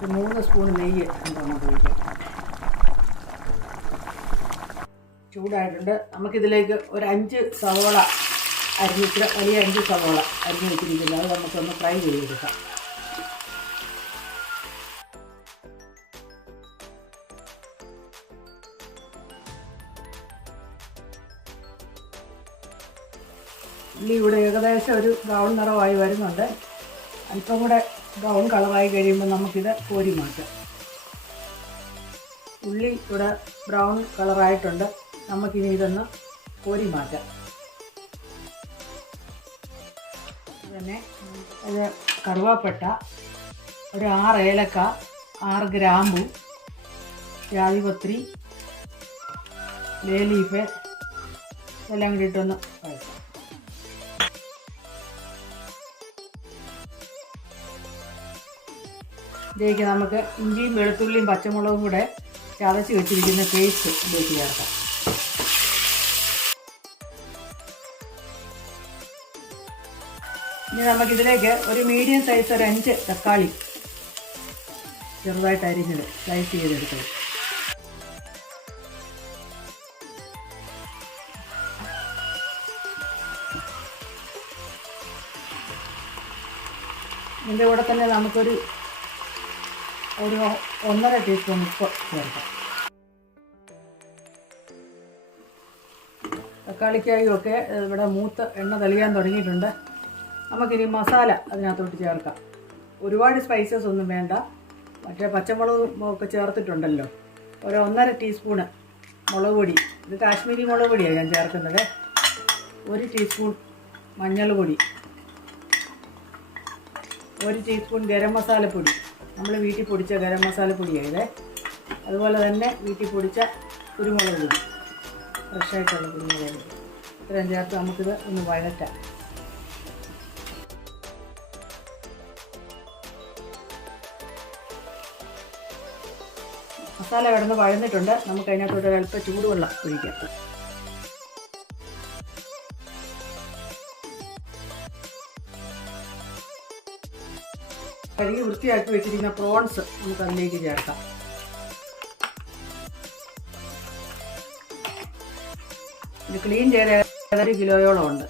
3 spoon നെയ്യ് നമുക്ക് ഒഴിക്കാം. ചൂടായിട്ടുണ്ട്. നമുക്കിതിലേക്ക് ഒരു 5 സവോള അരിഞ്ഞിട്ട്, വലിയ 5 സവോള അരിഞ്ഞ് വെച്ചിരിക്കുന്നത് അത് നമുക്കൊന്ന് ഫ്രൈ ചെയ്തെടുക്കാം. ഉള്ളി ഇവിടെ ഏകദേശം ഒരു ബ്രൗൺ നിറമായി വരുന്നുണ്ട്. അല്പം കൂടെ ബ്രൗൺ കളറായി കഴിയുമ്പോൾ നമുക്കിത് കോരി മാറ്റാം. ഉള്ളി ഇവിടെ ബ്രൗൺ കളറായിട്ടുണ്ട്. നമുക്കിനി ഇതൊന്ന് കോരി മാറ്റാം. പിന്നെ ഇത് കറുവാപ്പട്ട, ഒരു 6 ഏലക്ക, 6 ഗ്രാമ്പു, ജാതിപത്രി, ബേ ലീഫ് ഇതെല്ലാം കൂടി ഇട്ടൊന്ന് വഴറ്റാം. ഇതിലേക്ക് നമുക്ക് ഇഞ്ചിയും വെളുത്തുള്ളിയും പച്ചമുളകും കൂടെ ചതച്ച് വെച്ചിരിക്കുന്ന പേസ്റ്റ് ഇതിലേക്ക് ചേർക്കാം. ഇനി നമുക്കിതിലേക്ക് ഒരു മീഡിയം സൈസ് ഒരു 5 തക്കാളി ചെറുതായിട്ട് അരിഞ്ഞത് സ്ലൈസ് ചെയ്തെടുത്തത്. ഇതിൻ്റെ കൂടെ തന്നെ നമുക്കൊരു 1.5 ടീസ്പൂൺ ഉപ്പ് ചേർക്കാം. തക്കാളിക്കായും ഒക്കെ ഇവിടെ മൂത്ത് എണ്ണ തെളിയാൻ തുടങ്ങിയിട്ടുണ്ട്. നമുക്കിനി മസാല അതിനകത്തോട്ട് ചേർക്കാം. ഒരുപാട് സ്പൈസസ് ഒന്നും വേണ്ട. മറ്റേ പച്ചമുളകും ഒക്കെ ചേർത്തിട്ടുണ്ടല്ലോ. ഒരു 1.5 ടീസ്പൂണ് മുളക് പൊടി, ഇത് കാശ്മീരി മുളക് പൊടിയാണ് ഞാൻ ചേർക്കുന്നത്. 1 ടീസ്പൂൺ മഞ്ഞൾപ്പൊടി, 1 ടീസ്പൂൺ ഗരം മസാലപ്പൊടി, നമ്മൾ വീട്ടിൽ പൊടിച്ച ഗരം മസാലപ്പൊടിയായത്. അതുപോലെ തന്നെ വീട്ടിൽ പൊടിച്ച കുരുമുളക് പൊടി, ഫ്രഷായിട്ടുള്ള കുരുമുളക് പൊടി. ഇത്രയും ചേർത്ത് നമുക്കിത് ഒന്ന് വഴറ്റാം. മസാല കിടന്ന് വഴന്നിട്ടുണ്ട്. നമുക്ക് അതിനകത്തോട്ട് ഒരല്പം ചൂടുവെള്ളം ഒഴിക്കാം. കഴുകി വൃത്തിയാക്കി വെച്ചിരിക്കുന്ന പ്രോൺസ് നമുക്ക് അതിലേക്ക് ചേർക്കാം. ഇത് ക്ലീൻ ചെയ്ത 1.5 കിലോയോളം ഉണ്ട്.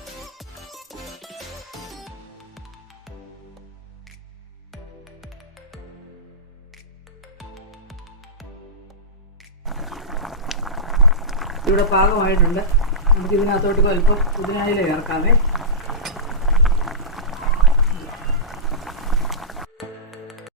ഇവിടെ പാകമായിട്ടുണ്ട്. നമുക്കിതിനകത്തോട്ട് അല്പം പുതിനയില ചേർക്കാമേ.